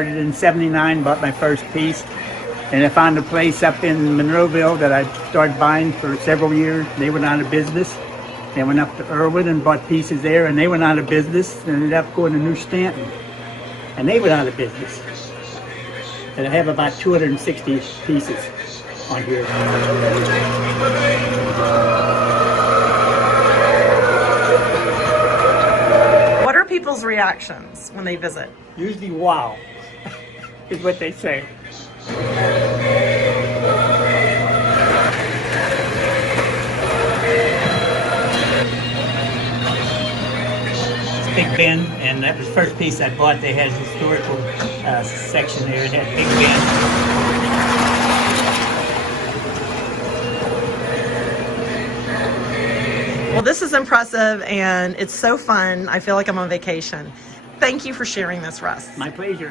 started in '79, bought my first piece. And I found a place up in Monroeville that I started buying for several years. They went out of business. They went up to Irwin and bought pieces there, and they went out of business. And ended up going to New Stanton, and they went out of business. And I have about 260 pieces on here. What are people's reactions when they visit? Usually, wow, is what they say. Big Ben, and that was the first piece I bought. They had a historical section there. It had Big Ben. Well, this is impressive, and it's so fun. I feel like I'm on vacation. Thank you for sharing this, Russ. My pleasure.